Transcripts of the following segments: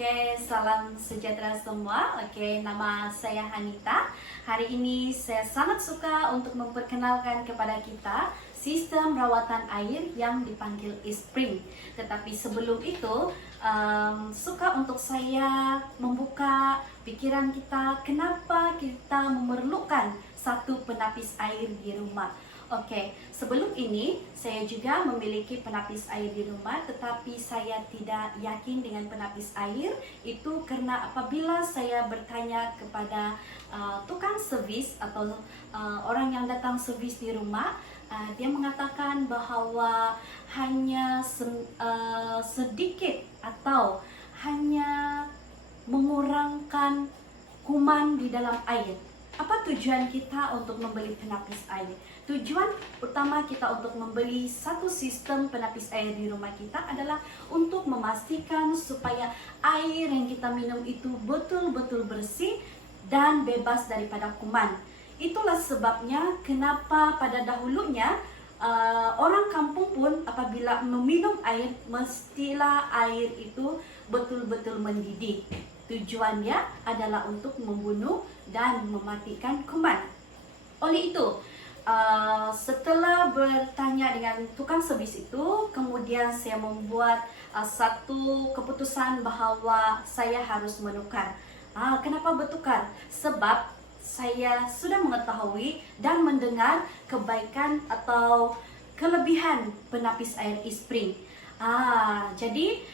Oke, salam sejahtera semua. Oke, nama saya Hanita. Hari ini saya sangat suka untuk memperkenalkan kepada kita sistem rawatan air yang dipanggil eSpring. Tetapi sebelum itu, suka untuk saya membuka pikiran kita kenapa kita memerlukan satu penapis air di rumah. Oke, sebelum ini saya juga memiliki penapis air di rumah, tetapi saya tidak yakin dengan penapis air itu karena apabila saya bertanya kepada tukang servis atau orang yang datang servis di rumah, dia mengatakan bahwa hanya sedikit atau hanya mengurangkan kuman di dalam air. Apa tujuan kita untuk membeli penapis air? Tujuan utama kita untuk membeli satu sistem penapis air di rumah kita adalah untuk memastikan supaya air yang kita minum itu betul-betul bersih dan bebas daripada kuman. Itulah sebabnya kenapa pada dahulunya orang kampung pun apabila meminum air, mestilah air itu betul-betul mendidih. Tujuannya adalah untuk membunuh dan mematikan kuman. Oleh itu, setelah bertanya dengan tukang servis itu, kemudian saya membuat satu keputusan bahwa saya harus menukar. Kenapa bertukar? Sebab saya sudah mengetahui dan mendengar kebaikan atau kelebihan penapis air eSpring. Jadi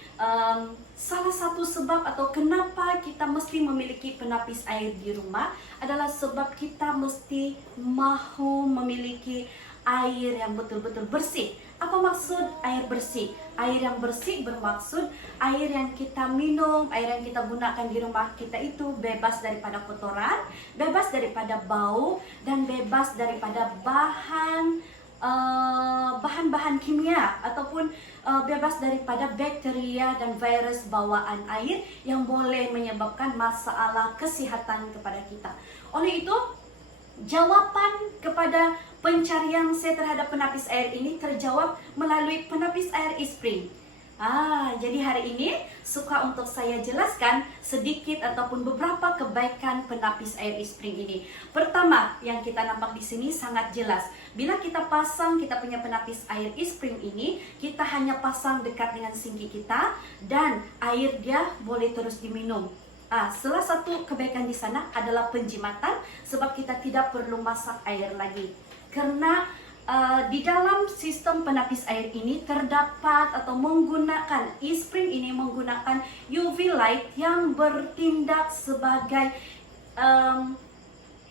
salah satu sebab atau kenapa kita mesti memiliki penapis air di rumah adalah sebab kita mesti mahu memiliki air yang betul-betul bersih. Apa maksud air bersih? Air yang bersih bermaksud air yang kita minum, air yang kita gunakan di rumah kita itu bebas daripada kotoran, bebas daripada bau, dan bebas daripada bahan-bahan kimia ataupun bebas daripada bakteria dan virus bawaan air yang boleh menyebabkan masalah kesihatan kepada kita. Oleh itu, jawaban kepada pencarian saya terhadap penapis air ini terjawab melalui penapis air eSpring. Jadi hari ini suka untuk saya jelaskan sedikit ataupun beberapa kebaikan penapis air eSpring ini. Pertama, yang kita nampak di sini sangat jelas. Bila kita pasang kita punya penapis air eSpring ini, kita hanya pasang dekat dengan sinki kita dan air dia boleh terus diminum. Salah satu kebaikan di sana adalah penjimatan, sebab kita tidak perlu masak air lagi. Karena di dalam sistem penapis air ini terdapat atau menggunakan eSpring ini menggunakan UV light yang bertindak sebagai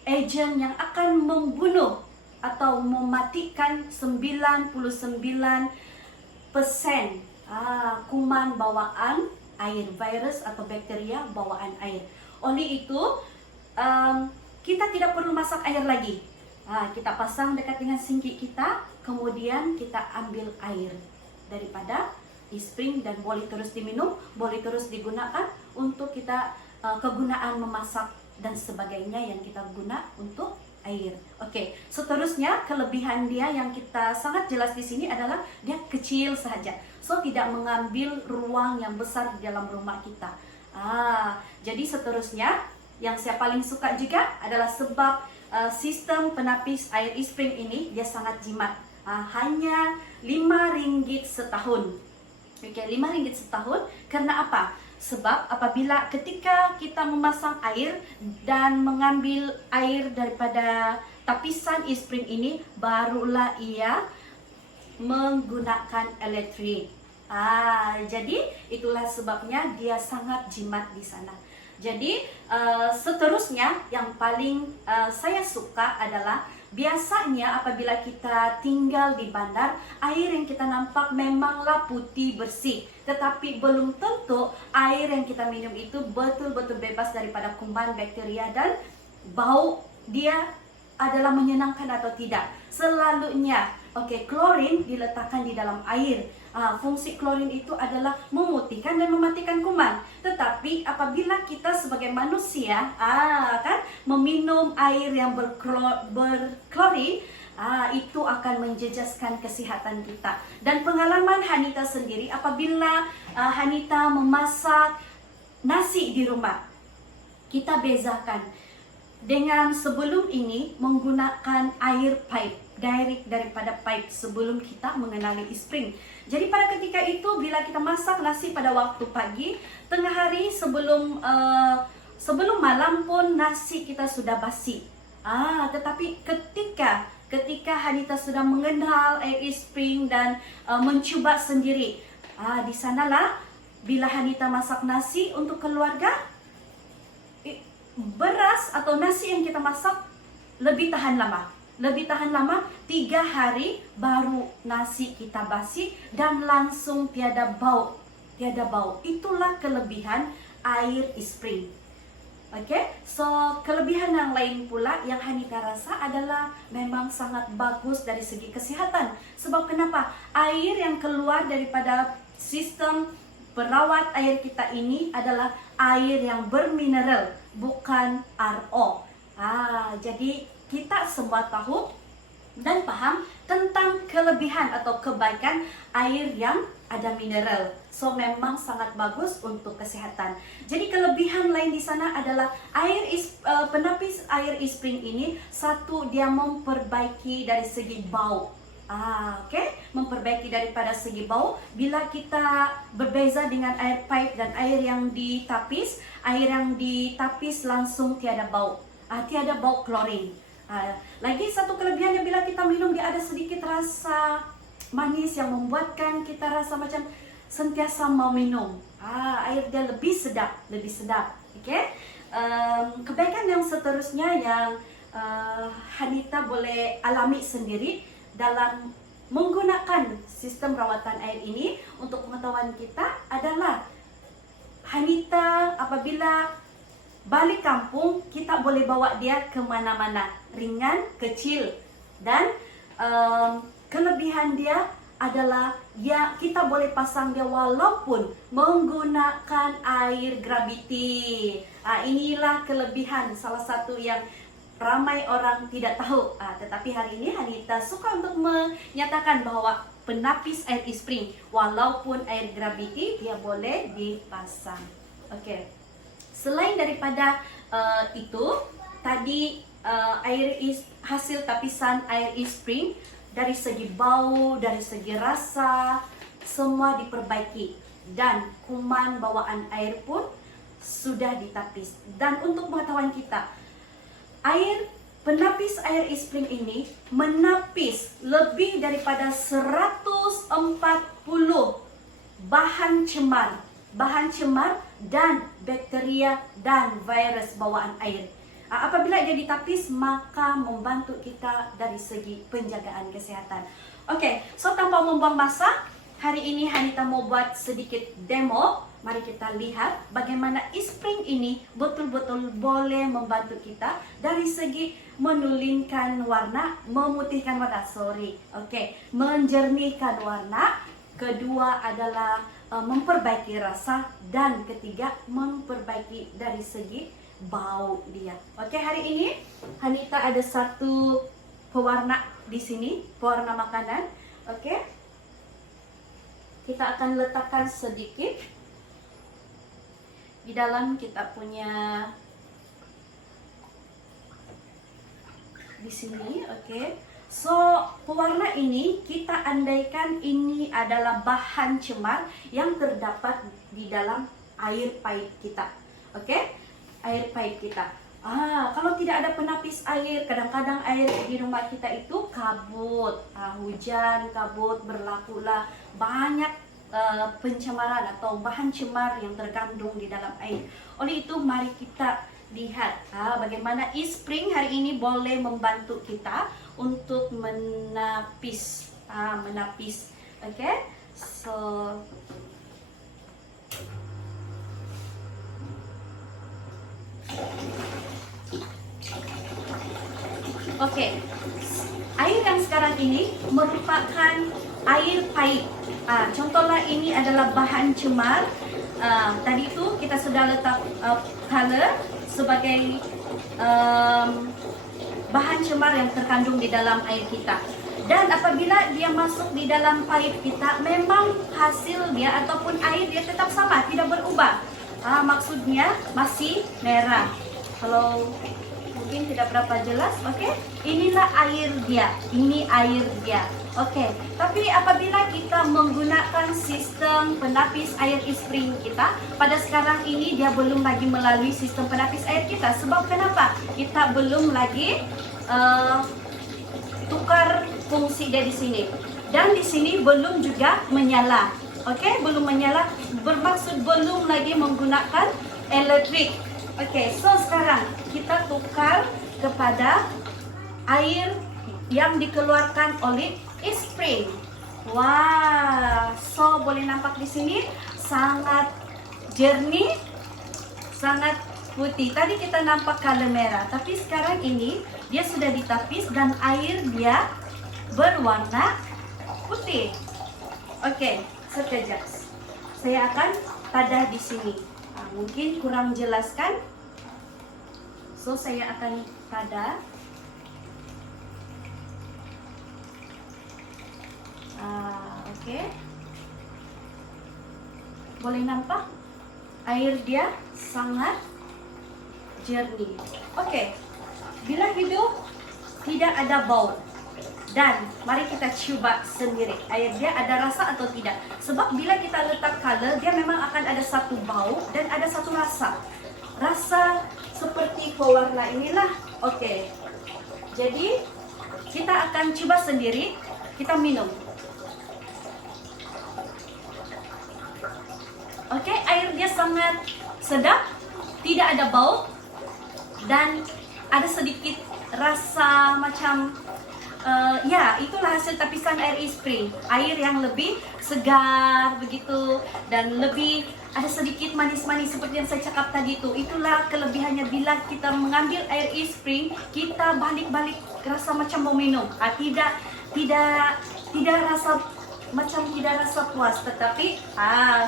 agent yang akan membunuh atau mematikan 99% kuman bawaan air, virus atau bakteria bawaan air. Oleh itu, kita tidak perlu masak air lagi. Kita pasang dekat dengan sinki kita, kemudian kita ambil air daripada eSpring dan boleh terus diminum, boleh terus digunakan untuk kita kegunaan memasak dan sebagainya yang kita guna untuk air. Oke, seterusnya kelebihan dia yang kita sangat jelas di sini adalah dia kecil saja, so tidak mengambil ruang yang besar di dalam rumah kita. Jadi seterusnya yang saya paling suka juga adalah sebab sistem penapis air eSpring ini dia sangat jimat. Hanya RM5 setahun. Oke, RM5 setahun. Karena apa? Sebab apabila ketika kita memasang air dan mengambil air daripada tapisan eSpring ini, barulah ia menggunakan elektrik. Jadi itulah sebabnya dia sangat jimat di sana. Jadi seterusnya yang paling saya suka adalah biasanya apabila kita tinggal di bandar, air yang kita nampak memanglah putih bersih, tetapi belum tentu air yang kita minum itu betul-betul bebas daripada kuman, bakteria, dan bau dia adalah menyenangkan atau tidak. Selalunya, klorin diletakkan di dalam air. Fungsi klorin itu adalah memutihkan dan mematikan kuman. Tetapi apabila kita sebagai manusia meminum air yang berklorin, itu akan menjejaskan kesehatan kita. Dan pengalaman Hanita sendiri apabila Hanita memasak nasi di rumah, kita bezakan dengan sebelum ini menggunakan air pipe, direct daripada pipe sebelum kita mengenali spring. Jadi pada ketika itu bila kita masak nasi pada waktu pagi, tengah hari sebelum malam pun nasi kita sudah basi. Tetapi ketika Hanita sudah mengenal air spring dan mencuba sendiri, di sanalah bila Hanita masak nasi untuk keluarga, beras atau nasi yang kita masak lebih tahan lama. 3 hari baru nasi kita basi dan langsung tiada bau. Itulah kelebihan air spring. So kelebihan yang lain pula yang Hanita rasa adalah memang sangat bagus dari segi kesehatan. Sebab kenapa? Air yang keluar daripada sistem perawat air kita ini adalah air yang bermineral, bukan RO. Jadi kita semua tahu dan paham tentang kelebihan atau kebaikan air yang ada mineral. So memang sangat bagus untuk kesehatan. Jadi kelebihan lain di sana adalah penapis air spring ini, satu, dia memperbaiki dari segi bau. Memperbaiki daripada segi bau. Bila kita berbeza dengan air pipe dan air yang ditapis langsung tiada bau, tiada bau klorin. Lagi satu kelebihannya, bila kita minum dia ada sedikit rasa manis yang membuatkan kita rasa macam sentiasa mau minum. Air dia lebih sedap. Kebaikan yang seterusnya yang Hanita boleh alami sendiri dalam menggunakan sistem rawatan air ini untuk pengetahuan kita adalah, Hanita apabila balik kampung, kita boleh bawa dia ke mana-mana, ringan, kecil, dan kelebihan dia adalah kita boleh pasang dia walaupun menggunakan air graviti. Inilah kelebihan salah satu yang ramai orang tidak tahu. Tetapi hari ini Hanita suka untuk menyatakan bahwa penapis air spring walaupun air graviti dia boleh dipasang. Selain daripada itu tadi, hasil tapisan air spring dari segi bau, dari segi rasa, semua diperbaiki, dan kuman bawaan air pun sudah ditapis. Dan untuk pengetahuan kita, penapis air spring ini menapis lebih daripada 140 bahan cemar dan bakteria dan virus bawaan air. Apabila dia ditapis, maka membantu kita dari segi penjagaan kesehatan. So tanpa membuang masa, hari ini Hanita mau buat sedikit demo. Mari kita lihat bagaimana spring ini betul-betul boleh membantu kita dari segi menurunkan warna, menjernihkan warna. Kedua adalah memperbaiki rasa, dan ketiga memperbaiki dari segi bau dia. Hari ini Hanita ada satu pewarna di sini, pewarna makanan. Kita akan letakkan sedikit di dalam kita punya di sini. So pewarna ini kita andaikan ini adalah bahan cemar yang terdapat di dalam air pipe kita. Air pipe kita. Kalau tidak ada penapis air, kadang-kadang air di rumah kita itu kabut, hujan, kabut, berlakulah banyak pencemaran atau bahan cemar yang terkandung di dalam air. Oleh itu mari kita lihat bagaimana spring hari ini boleh membantu kita untuk menapis. So air yang sekarang ini merupakan air pipe. Contohnya ini adalah bahan cemar. Tadi itu kita sudah letak color sebagai bahan cemar yang terkandung di dalam air kita. Dan apabila dia masuk di dalam pipe kita, memang hasil dia ataupun air dia tetap sama, tidak berubah. Maksudnya masih merah. Kalau mungkin tidak berapa jelas, oke? Inilah air dia, ini air dia. Oke, tapi apabila kita menggunakan sistem penapis air spring kita, pada sekarang ini dia belum lagi melalui sistem penapis air kita. Sebab kenapa? Kita belum lagi tukar fungsi dia di sini. Dan di sini belum juga menyala. Oke, belum menyala, bermaksud belum lagi menggunakan elektrik. Oke, so sekarang kita tukar kepada air yang dikeluarkan oleh spring. Wah, so boleh nampak di sini sangat jernih, sangat putih. Tadi kita nampak color merah, tapi sekarang ini dia sudah ditapis dan air dia berwarna putih. Oke, sekejap. Saya akan tadah di sini. Mungkin kurang jelas kan? So saya akan tadah. Oke. Boleh nampak air dia sangat jernih. Oke. Bila hidup tidak ada bau. Dan mari kita coba sendiri, air dia ada rasa atau tidak. Sebab bila kita letak color, dia memang akan ada satu bau dan ada satu rasa. Rasa seperti pewarna inilah. Oke. Jadi kita akan coba sendiri, kita minum. Oke, air dia sangat sedap, tidak ada bau, dan ada sedikit rasa macam ya, itulah hasil tapisan air spring. Air yang lebih segar begitu dan lebih ada sedikit manis-manis seperti yang saya cakap tadi itu. Itulah kelebihannya bila kita mengambil air spring, kita balik-balik rasa macam mau minum. Tidak rasa macam tidak rasa puas, tetapi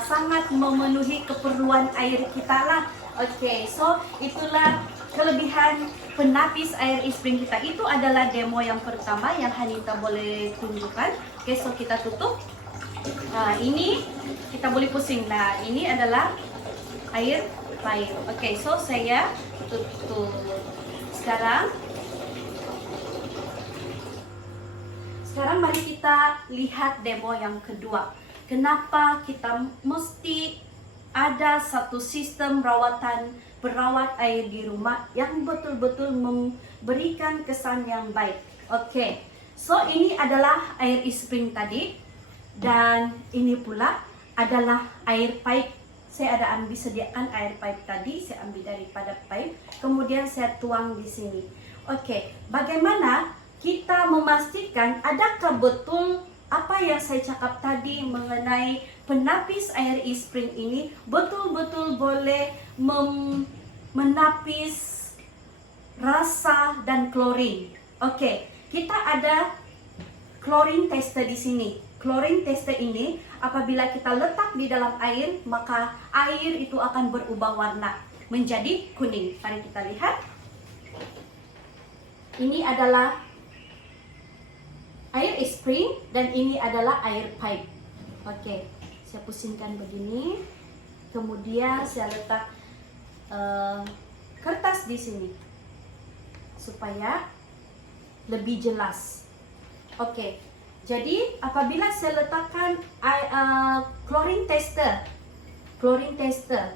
sangat memenuhi keperluan air kita lah. Oke, so itulah kelebihan penapis air spring kita. Itu adalah demo yang pertama yang Hanita boleh tunjukkan. Oke, so kita tutup. Ini kita boleh pusing. Nah, ini adalah air pahit. Oke, so saya tutup. Sekarang mari kita lihat demo yang kedua. Kenapa kita mesti ada satu sistem perawat air di rumah yang betul-betul memberikan kesan yang baik. Oke, so ini adalah air spring tadi, dan ini pula adalah air pipe. Saya ada ambil sediaan air pipe tadi, saya ambil daripada pipe, kemudian saya tuang di sini. Oke, bagaimana kita memastikan adakah betul apa yang saya cakap tadi mengenai penapis air spring ini betul-betul boleh menapis rasa dan klorin. Oke, kita ada klorin tester di sini. Klorin tester ini apabila kita letak di dalam air, maka air itu akan berubah warna menjadi kuning. Mari kita lihat. Ini adalah air spring dan ini adalah air pipe. Oke, saya pusingkan begini. Kemudian saya letak kertas di sini supaya lebih jelas. Oke, jadi apabila saya letakkan chlorine tester, chlorine tester,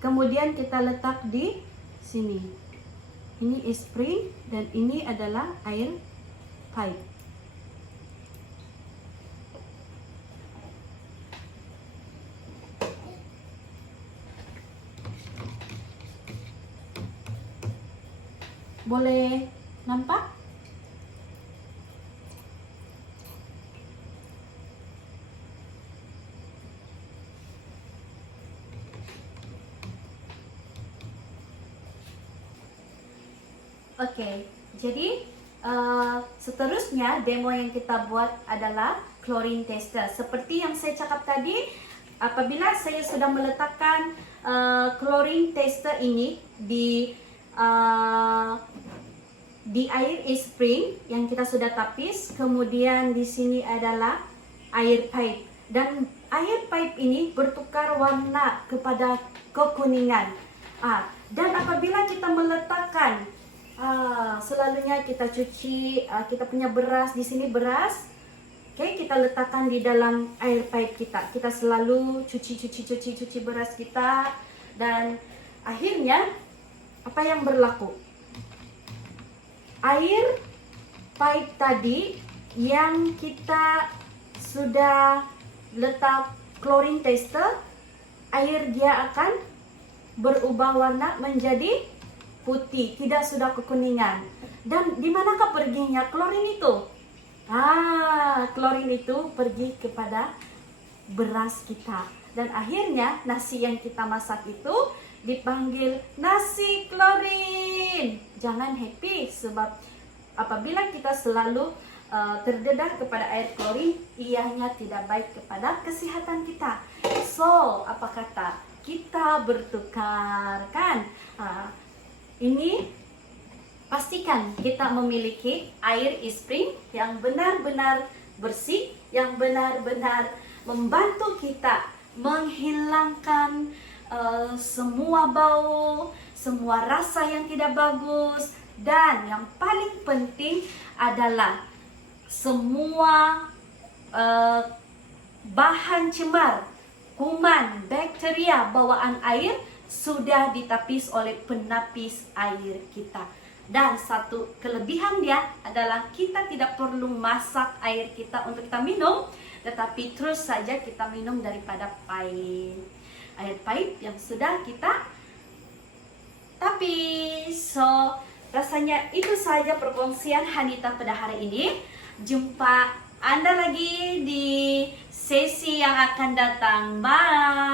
kemudian kita letak di sini. Ini spring dan ini adalah air pipe. Boleh nampak? Oke, jadi seterusnya demo yang kita buat adalah chlorine tester. Seperti yang saya cakap tadi, apabila saya sudah meletakkan chlorine tester ini di di air spring yang kita sudah tapis, kemudian di sini adalah air pipe. Dan air pipe ini bertukar warna kepada kekuningan. Dan apabila kita meletakkan, selalunya kita cuci, kita punya beras, di sini beras. Oke, kita letakkan di dalam air pipe kita. Kita selalu cuci beras kita. Dan akhirnya, apa yang berlaku? Air pipe tadi yang kita sudah letak chlorine tester, air dia akan berubah warna menjadi putih, tidak sudah kekuningan. Dan di manakah perginya chlorine itu? Chlorine itu pergi kepada beras kita. Dan akhirnya nasi yang kita masak itu dipanggil nasi klorin. Jangan happy, sebab apabila kita selalu terdedah kepada air klorin, ianya tidak baik kepada kesehatan kita. So, apa kata? Kita bertukar, kan? Ini pastikan kita memiliki air spring yang benar-benar bersih, yang benar-benar membantu kita menghilangkan semua bau, semua rasa yang tidak bagus, dan yang paling penting adalah semua bahan cemar, kuman, bakteria bawaan air sudah ditapis oleh penapis air kita. Dan satu kelebihan dia adalah kita tidak perlu masak air kita untuk kita minum, tetapi terus saja kita minum daripada air pipe yang sudah kita tapis. So, rasanya itu saja perkongsian Hanita pada hari ini. Jumpa Anda lagi di sesi yang akan datang. Bye!